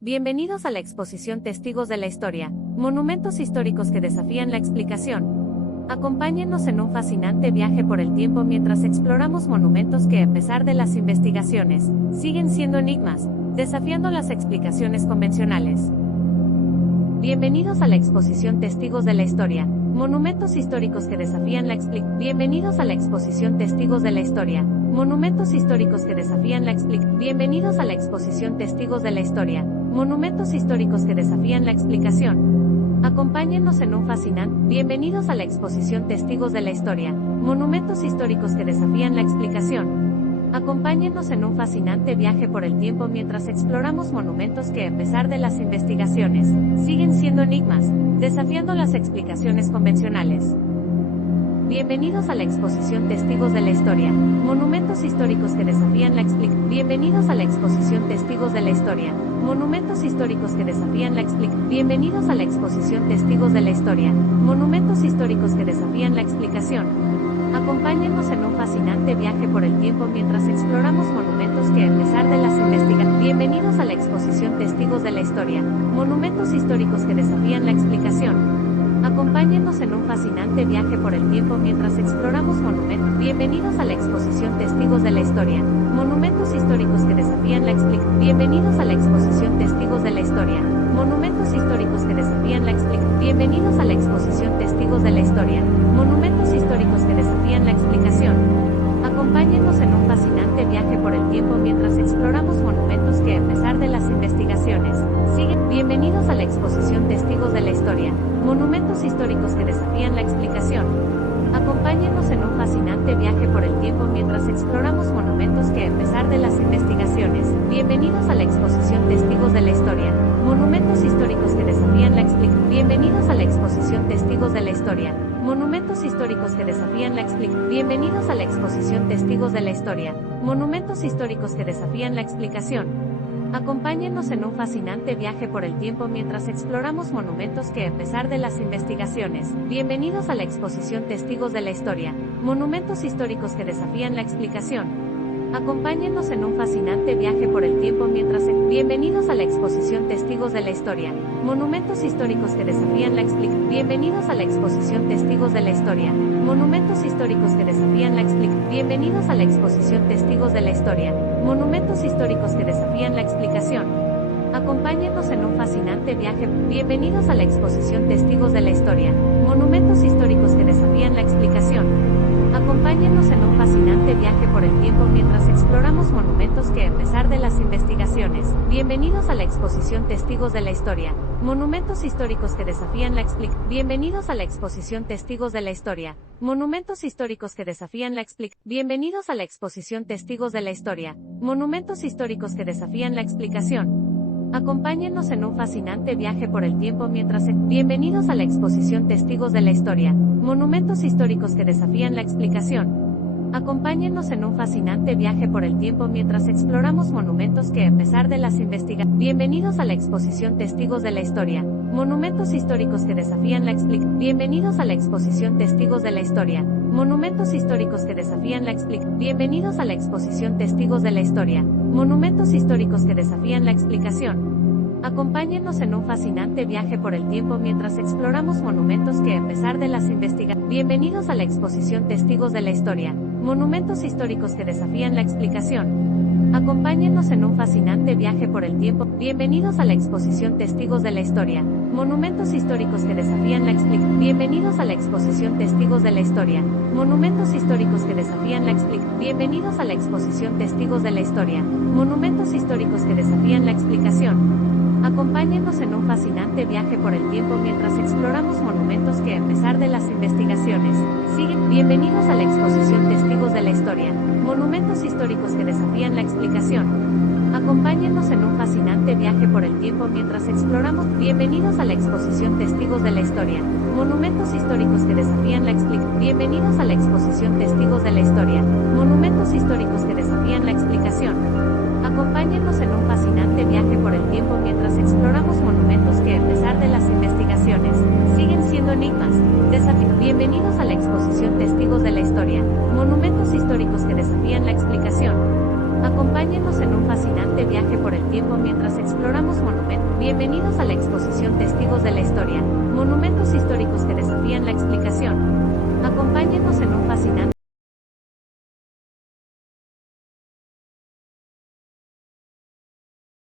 Bienvenidos a la exposición Testigos de la Historia, monumentos históricos que desafían la explicación. Acompáñennos en un fascinante viaje por el tiempo mientras exploramos monumentos que, a pesar de las investigaciones, siguen siendo enigmas, desafiando las explicaciones convencionales. Bienvenidos a la exposición Testigos de la Historia, monumentos históricos que desafían la explicación. Bienvenidos a la exposición Testigos de la Historia, monumentos históricos que desafían la explicación. Bienvenidos a la exposición Testigos de la Historia, monumentos históricos que desafían la explicación. Acompáñennos en un fascinante. Bienvenidos a la exposición Testigos de la Historia, monumentos históricos que desafían la explicación. Acompáñennos en un fascinante viaje por el tiempo mientras exploramos monumentos que, a pesar de las investigaciones, siguen siendo enigmas, desafiando las explicaciones convencionales. Bienvenidos a la exposición Testigos de la Historia, monumentos históricos que desafían la explicación. Bienvenidos a la exposición Testigos de la Historia, monumentos históricos que desafían la explicación. Bienvenidos a la exposición Testigos de la Historia, monumentos históricos que desafían la explicación. Acompáñennos en un fascinante viaje por el tiempo mientras exploramos monumentos que, a pesar de las investigaciones. Bienvenidos a la exposición Testigos de la Historia, monumentos históricos que desafían la explicación. Acompáñennos en un fascinante viaje por el tiempo mientras exploramos monumentos. Bienvenidos a la exposición Testigos de la Historia, monumentos históricos que desafían la explicación. Bienvenidos a la exposición Testigos de la Historia, monumentos históricos que desafían la explicación. Bienvenidos a la exposición Testigos de la Historia, monumentos históricos que desafían la explicación. Acompáñennos en un fascinante viaje por el tiempo mientras exploramos monumentos que, a pesar de las investigaciones, siguen. Bienvenidos a la exposición Testigos de la Historia, monumentos históricos que desafían la explicación. Acompáñennos en un fascinante viaje por el tiempo mientras exploramos monumentos que, a pesar de las investigaciones. Bienvenidos a la exposición Testigos de la Historia, monumentos históricos que desafían la explicación. Bienvenidos a la exposición Testigos de la Historia, monumentos históricos que desafían la explicación. Bienvenidos a la exposición Testigos de la Historia, monumentos históricos que desafían la explicación. Acompáñennos en un fascinante viaje por el tiempo mientras exploramos monumentos que, a pesar de las investigaciones. Bienvenidos a la exposición Testigos de la Historia, monumentos históricos que desafían la explicación. Acompáñennos en un fascinante viaje por el tiempo mientras. Bienvenidos a la exposición Testigos de la Historia, monumentos históricos que desafían la explicación. Bienvenidos a la exposición Testigos de la Historia, monumentos históricos que desafían la explicación. Bienvenidos a la exposición Testigos de la Historia, monumentos históricos que desafían la explicación. Acompáñennos en un fascinante viaje. Bienvenidos a la exposición Testigos de la Historia, monumentos históricos que desafían la explicación. Acompáñennos en un fascinante viaje por el tiempo mientras exploramos monumentos que, a pesar de las investigaciones. Bienvenidos a la exposición Testigos de la Historia, monumentos históricos que desafían la explicación. Bienvenidos a la exposición Testigos de la Historia, monumentos históricos que desafían la explicación. Bienvenidos a la exposición Testigos de la Historia, monumentos históricos que desafían la explicación. Acompáñennos en un fascinante viaje por el tiempo mientras. Bienvenidos a la exposición Testigos de la Historia, monumentos históricos que desafían la explicación. Acompáñennos en un fascinante viaje por el tiempo mientras exploramos monumentos que, a pesar de las investigaciones. Bienvenidos a la exposición Testigos de la Historia, monumentos históricos que desafían la explicación. Bienvenidos a la exposición Testigos de la Historia, monumentos históricos que desafían la explicación. Bienvenidos a la exposición Testigos de la Historia, monumentos históricos que desafían la explicación. Acompáñennos en un fascinante viaje por el tiempo mientras exploramos monumentos que, a pesar de las investigaciones. Bienvenidos a la exposición Testigos de la Historia, monumentos históricos que desafían la explicación. Acompáñennos en un fascinante viaje por el tiempo. Bienvenidos a la exposición Testigos de la Historia, monumentos históricos que desafían la explicación. Bienvenidos a la exposición Testigos de la Historia, monumentos históricos que desafían la explicación. Bienvenidos a la exposición Testigos de la Historia, monumentos históricos que desafían la explicación. Acompáñennos en un fascinante viaje por el tiempo mientras exploramos monumentos que, a pesar de las investigaciones, siguen. Bienvenidos a la exposición Testigos de la Historia, monumentos históricos que desafían la explicación. Acompáñennos en un fascinante viaje por el tiempo mientras exploramos. Bienvenidos a la exposición Testigos de la Historia, monumentos históricos que desafían la explicación. Bienvenidos a la exposición Testigos de la Historia, monumentos históricos que desafían la explicación. Acompáñennos en un fascinante viaje por el tiempo mientras exploramos monumentos que, a pesar de las investigaciones, siguen siendo enigmas, desafíos. Bienvenidos a la exposición Testigos de la Historia, monumentos históricos que desafían la explicación. Acompáñennos en un fascinante viaje por el tiempo mientras exploramos monumentos Bienvenidos a la exposición Testigos de la Historia, monumentos históricos que desafían la explicación. Acompáñenos en un fascinante